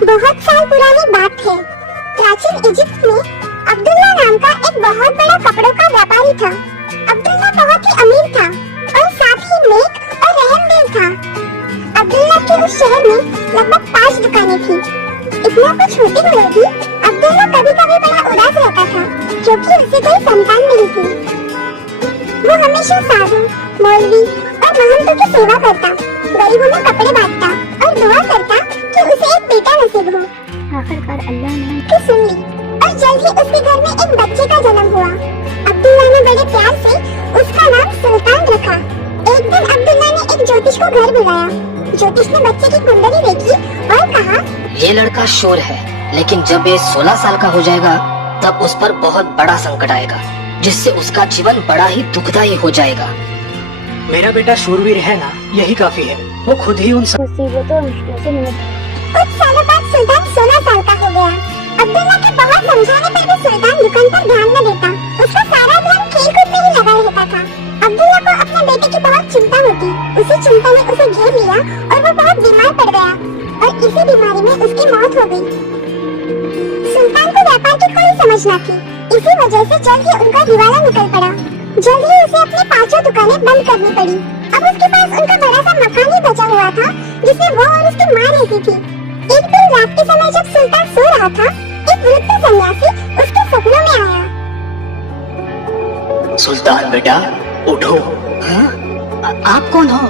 बहुत साल पुरानी बात है। प्राचीन इजिप्ट में अब्दुल्ला नाम का एक बहुत बड़ा कपड़ों का व्यापारी था। अब्दुल्ला बहुत ही अमीर था और साथ ही नेक और रहमदिल था। अब्दुल्ला के उस शहर में लगभग 5 दुकानें थी। इतना कुछ होते हुए भी अब्दुल्ला कभी कभी बड़ा उदास रहता था क्योंकि उसे कोई संतान नहीं थी। वो हमेशा साधु, मौलवी और महंतों की सेवा करता, गरीबों में कपड़े बांटता और दुआ करता कि उसे एक बेटा नसीब हो। आखिरकार अल्लाह ने उसकी सुन ली और जल्द ही उसके घर में एक बच्चे का जन्म हुआ। अब्दुल्ला ने बड़े प्यार से उसका नाम सुल्तान रखा। एक दिन अब्दुल्ला ने एक ज्योतिष को घर बुलाया। ज्योतिष ने बच्चे की कुंडली देखी और कहा, ये लड़का शूर है, लेकिन जब ये 16 साल का हो जाएगा तब उस पर बहुत बड़ा संकट आएगा, जिससे उसका जीवन बड़ा ही दुखदायी हो जाएगा। मेरा बेटा शूरवीर है ना, यही काफी है। वो खुद ही उन मुसीबतों मुश्किल से निपटा। कुछ सालों बाद सुल्तान 16 साल का हो गया। अब्दुल्ला के बहुत समझाने पर भी सुल्तान दुकान पर ध्यान न देता। उसका सारा ध्यान खेल कूद में ही लगा रहता था। अब्दुल्ला को अपने बेटे की बहुत चिंता होती। उसी चिंता ने उसे घेर लिया और वो बहुत बीमार पड़ गया और इसी बीमारी में उसकी मौत हो गई। सुल्तान को व्यापार की कोई समझ न थी। इसी वजह से जल्द ही उनका दिवाला निकल पड़ा। जल्द ही उसे अपनी 5 दुकानें बंद करनी पड़ी। अब उसके पास उनका बड़ा सा मकान ही बचा हुआ था जिसमें वो और उसकी माँ रहती थी। एक दिन रात के समय जब सुल्तान सो रहा था, एक वृद्ध सन्यासी उसके सपनों में आया। सुल्तान बेटा उठो। हाँ? आप कौन हो?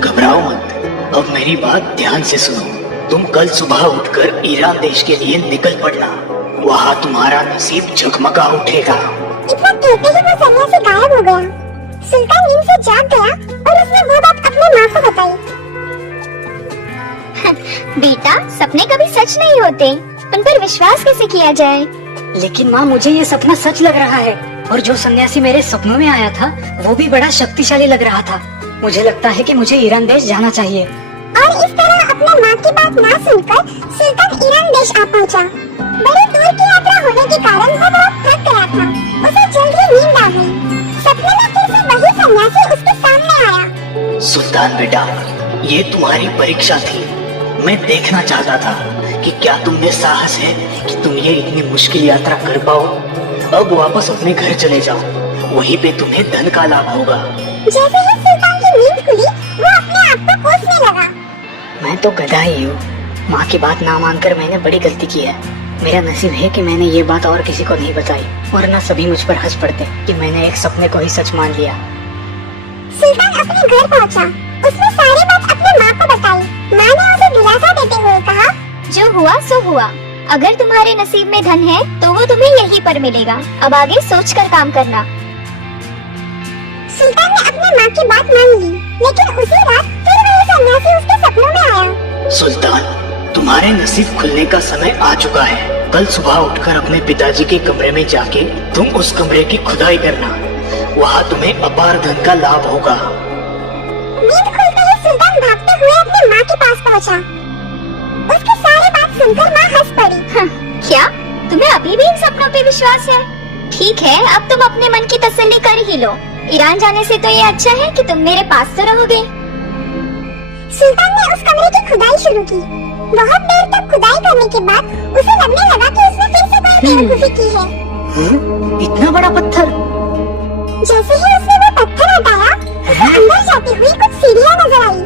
घबराओ मत, अब मेरी बात ध्यान से सुनो। तुम कल सुबह उठकर ईरान देश के लिए निकल पड़ना। वहाँ तुम्हारा नसीब जगमगा उठेगा। इतना कहते ही वो सन्यासी गायब हो गया। सुल्तान नींद से जाग गया और उसने वो बात अपनी माँ को बताई। बेटा, सपने कभी सच नहीं होते, उन पर विश्वास कैसे किया जाए? लेकिन माँ, मुझे ये सपना सच लग रहा है और जो सन्यासी मेरे सपनों में आया था वो भी बड़ा शक्तिशाली लग रहा था। मुझे लगता है कि मुझे ईरान देश जाना चाहिए। और इस तरह अपने माँ की बात ना सुनकर सुल्तान ईरान देश आ पहुँचा। बड़ी दूर की यात्रा होने के कारण वो बहुत थक गया था। उसे जल्द ही नींद आ गई। सपने में फिर से वही सन्यासी उसके सामने आया। सुल्तान बेटा, ये तुम्हारी परीक्षा थी। मैं देखना चाहता था कि क्या तुम में साहस है कि तुम ये इतनी मुश्किल यात्रा कर पाओ। अब वापस अपने घर चले जाओ, वहीं पे तुम्हें धन का लाभ होगा। जैसे ही सुल्तान की नींद खुली, वो अपने आप को कोसने लगा। मैं तो गधा ही हूँ। माँ की बात ना मानकर मैंने बड़ी गलती की है। मेरा नसीब है कि मैंने ये बात और किसी को नहीं बताई, वरना सभी मुझ पर हंस पड़ते कि मैंने एक सपने को ही सच मान लिया। सुल्तान अपने घर पहुंचा। उसने सारी बात अपनी माँ को बताई। माँ ने उसे दिलासा देते हुए कहा, जो हुआ सो हुआ। अगर तुम्हारे नसीब में धन है तो वो तुम्हें यहीं पर मिलेगा। अब आगे सोच कर काम करना। सुल्तान ने अपनी माँ की बात मान ली, लेकिन उसी रात फिर वही सन्यासी उसके सपनों में आया। सुल्तान, तुम्हारे नसीब खुलने का समय आ चुका है। कल सुबह उठकर अपने पिताजी के कमरे में जाके तुम उस कमरे की खुदाई करना। वहाँ तुम्हें अपार धन का लाभ होगा। नींद खुलते ही सुल्तान भागते हुए अपनी माँ के पास पहुँचा। उसकी सारी बात सुनकर माँ हंस पड़ी। क्या तुम्हें अभी भी इन सपनों पे विश्वास है? ठीक है, अब तुम अपने मन की तसल्ली कर ही लो। ईरान जाने से तो ये अच्छा है कि तुम मेरे पास तो रहोगे। सुल्तान ने उस कमरे की खुदाई शुरू की। बहुत देर तक खुदाई करने के बाद उसे लगने लगा कि उसने फिर से कोई बेवकूफी की है। इतना बड़ा पत्थर! जैसे ही उसने वो पत्थर हटाया, उसे अंदर जाती हुई कुछ सीढ़ियाँ नजर आई।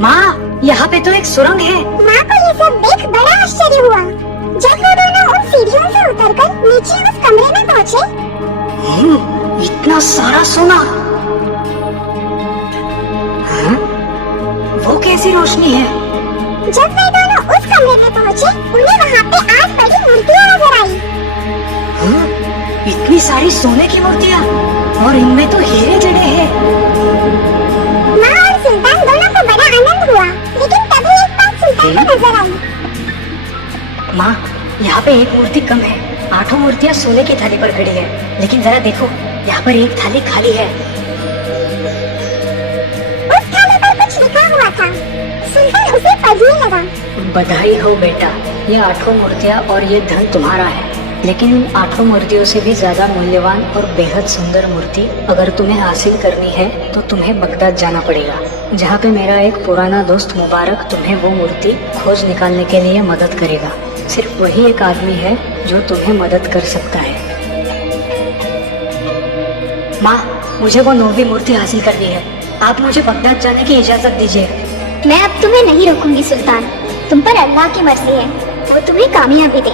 माँ, यहाँ पे तो एक सुरंग है। माँ को ये सब देख बड़ा आश्चर्य हुआ। जब वो दोनों उन सीढ़ियों से उतरकर नीचे उस कमरे में पहुँचे, इतना सारा सोना! वो कैसी रोशनी है? जब वे दोनों उस कमरे पे पहुँचे, उन्हें वहाँ पे आग पड़ी मूर्तियाँ नजर आई। इतनी सारी सोने की मूर्तियाँ और इनमें तो हीरे जड़े हैं। माँ और सुल्तान दोनों को बड़ा आनंद हुआ, लेकिन तभी एक बात सुल्तान को नजर आई। माँ, यहाँ पे एक मूर्ति कम है। 8 मूर्तियाँ सोने की थाली पर खड़ी है, लेकिन जरा देखो, यहाँ पर एक थाली खाली है। उस थाली पर कुछ लिखा हुआ था। सुल्तान उसे पढ़ने लगा। बधाई हो बेटा, ये 8 मूर्तियाँ और ये धन तुम्हारा है। लेकिन उन 8 मूर्तियों से भी ज्यादा मूल्यवान और बेहद सुंदर मूर्ति अगर तुम्हें हासिल करनी है तो तुम्हें बगदाद जाना पड़ेगा, जहाँ पे मेरा एक पुराना दोस्त मुबारक तुम्हें वो मूर्ति खोज निकालने के लिए मदद करेगा। सिर्फ वही एक आदमी है जो तुम्हें मदद कर सकता है। माँ, मुझे वो 9वीं मूर्ति हासिल करनी है। आप मुझे बगदाद जाने की इजाजत दीजिए। मैं अब तुम्हें नहीं रोकूंगी सुल्तान, तुम पर अल्लाह की मर्जी है, वो तुम्हें कामयाबी दे।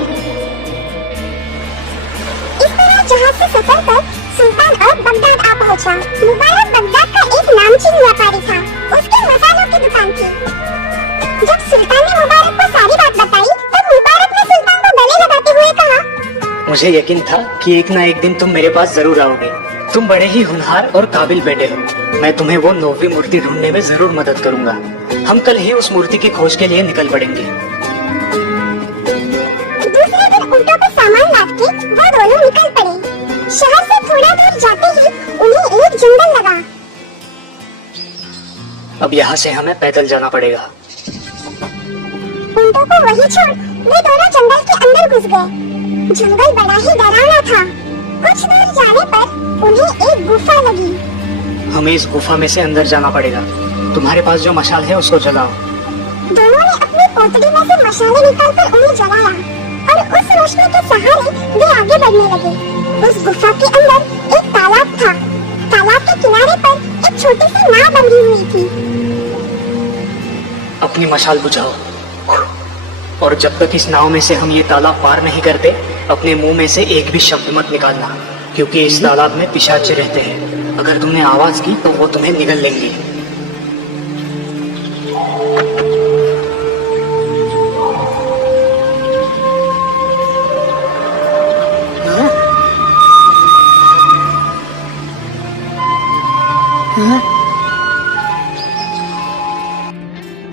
इस तरह जहाज से सफर कर सुल्तान अब बगदाद आ पहुंचा। मुबारक बगदाद का एक नामचीन व्यापारी था, उसकी मसालों की दुकान थी। जब सुल्तान ने मुबारक को सारी बात बताई तब मुबारक ने सुल्तान को गले लगाते हुए कहा, मुझे यकीन था कि एक ना एक दिन तुम मेरे पास जरूर आओगे। तुम बड़े ही होनहार और काबिल बेटे हो। मैं तुम्हें वो 9वीं मूर्ति ढूंढने में जरूर मदद करूंगा। हम कल ही उस मूर्ति की खोज के लिए निकल पड़ेंगे। दूसरे दिन ऊँटों पर सामान लाद के वो दोनों निकल पड़े। शहर से थोड़ा दूर जाते ही उन्हें एक जंगल लगा। अब यहाँ से हमें पैदल जाना पड़ेगा। ऊँटों को वहीं छोड़ वे दोनों जंगल के अंदर घुस गए। जंगल बड़ा ही डरावना था। कुछ दूर जाने पर उन्हें एक गुफा लगी। हमें इस गुफा में से अंदर जाना पड़ेगा। तुम्हारे पास जो मशाल है उसको जलाओ। दोनों ने अपनी पोतली में से मशाले निकालकर उन्हें जलाया और उस रोशनी के सहारे वे आगे बढ़ने लगे। उस गुफा के अंदर एक तालाब था। तालाब के किनारे पर एक छोटी सी नाव बंधी हुई थी। अपनी मशाल बुझाओ और जब तक इस नाव में से हम ये तालाब पार नहीं करते अपने मुंह में से एक भी शब्द मत निकालना, क्योंकि इस तालाब में पिशाच रहते हैं। अगर तुमने आवाज की तो वो तुम्हें निगल लेंगे।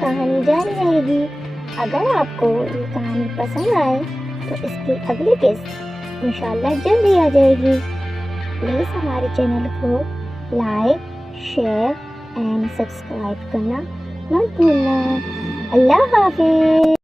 कहानी जारी रहेगी। अगर आपको ये कहानी पसंद आए तो इसकी अगली किस्त इंशाल्लाह जल्दी आ जाएगी। प्लीज़ हमारे चैनल को लाइक, शेयर एंड सब्सक्राइब करना मत भूलना। अल्लाह हाफिज़।